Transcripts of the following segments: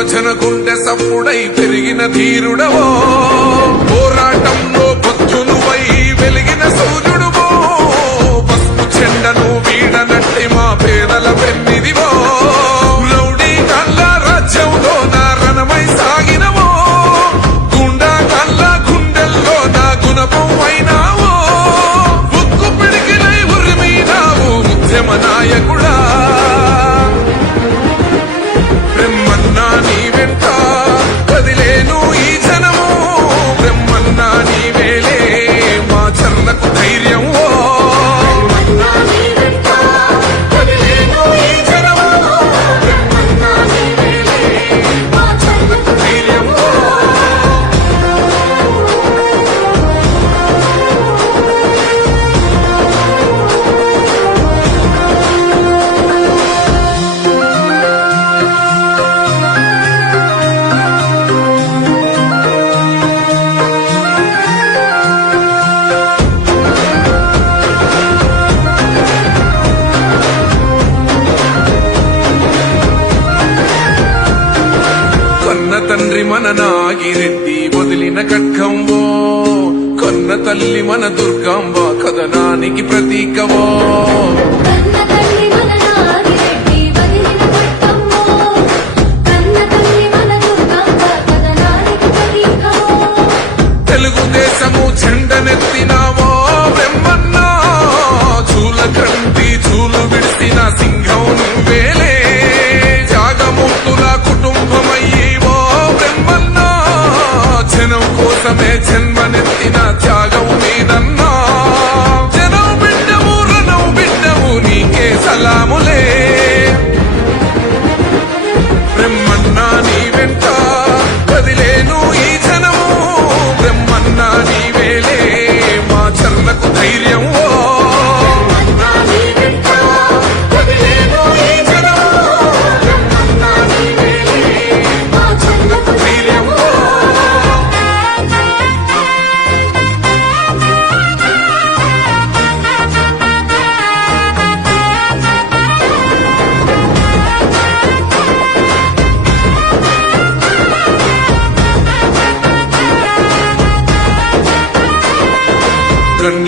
యువజన గుండె సప్పుడై పెరిగిన ధీరుడవో. పోరాటంలో బొద్దునువై వెలిగిన సూర్యుడువో. పసుపు చెండను వీడనట్టి మా పేదల పెన్నిదివో తండ్రి మన నాగిరెడ్డి వదిలిన కట్కంబో కన్న తల్లి మన దుర్గాంబ కథనానికి ప్రతీకవో സമേച്ഛൻ മനത്തിനാച്ചാകാം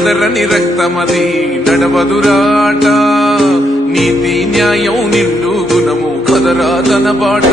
చెదరని రక్తమది నడవదురాట. నీతి న్యాయం నిండు గుణము కదరా తన పాట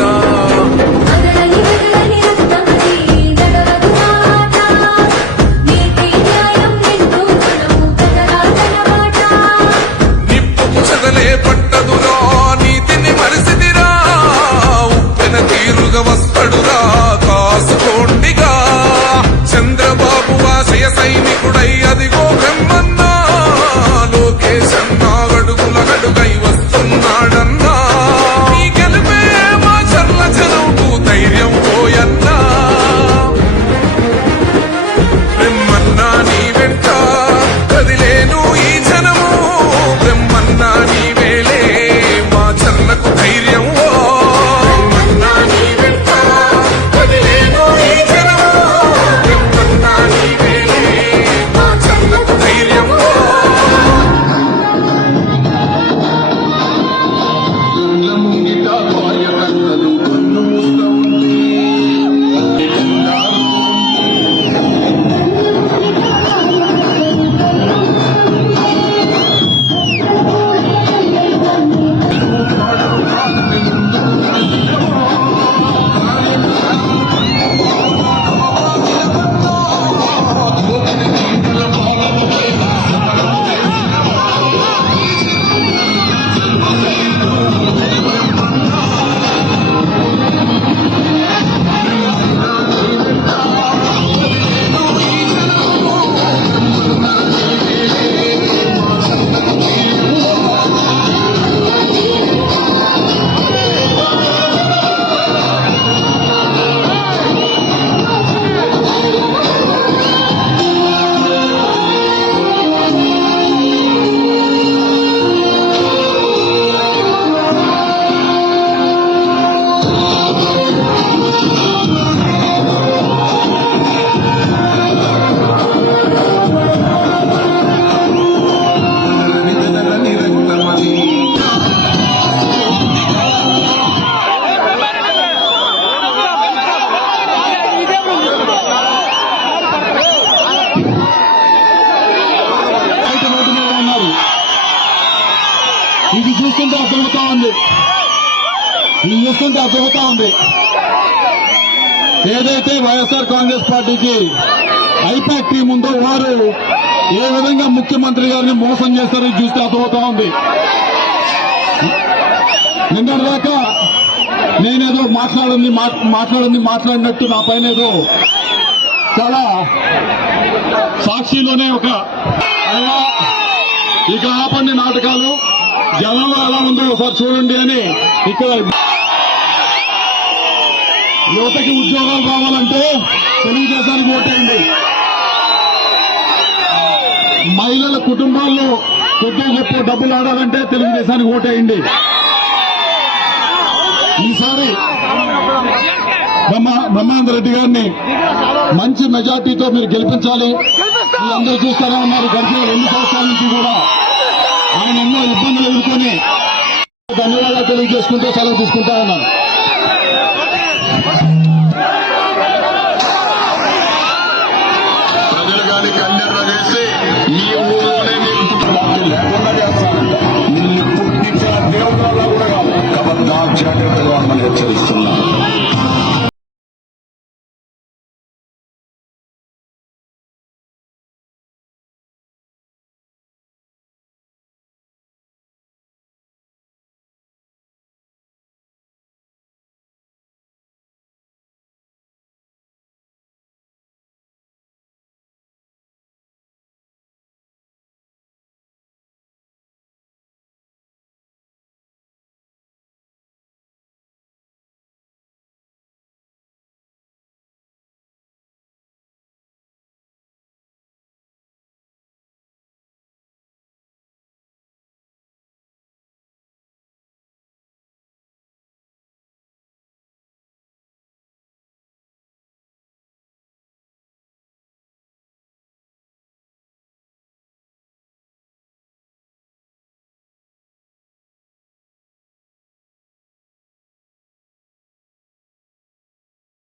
ఇది చూస్తుంటే అర్థమవుతా ఉంది. ఇది చూస్తుంటే అర్థమవుతా ఉంది. ఏదైతే వైఎస్ఆర్ కాంగ్రెస్ పార్టీకి ఐపాక్ టీం ఉందో వారు ఏ విధంగా ముఖ్యమంత్రి గారిని మోసం చేస్తారో ఇది చూస్తే అర్థమవుతా ఉంది. నిన్నటిదాకా నేనేదో మాట్లాడింది మాట్లాడింది మాట్లాడినట్టు నా పైన ఏదో చాలా సాక్షిలోనే ఒక అలా ఇక ఆపండి నాటకాలు. జనంలో ఎలా ఉందో ఒకసారి చూడండి అని ఇక్కడ యువతకి ఉద్యోగాలు రావాలంటే తెలుగుదేశానికి ఓటేయండి. మహిళల కుటుంబాల్లో కొద్దిగా గొప్ప డబ్బులు ఆడాలంటే తెలుగుదేశానికి ఓటేయండి. ఈసారి బ్రహ్మ బ్రహ్మానంద రెడ్డి గారిని మంచి మెజార్టీతో మీరు గెలిపించాలి. అందరూ చూస్తారా ఉన్నారు. గడిచిన రెండు సంవత్సరాల నుంచి కూడా ఆయన ఎన్నో ఇబ్బందులు ఎదుర్కొని ధన్యవాదాలు తెలియజేసుకుంటూ సెలవు తీసుకుంటా ఉన్నాను. ప్రజలు కానీ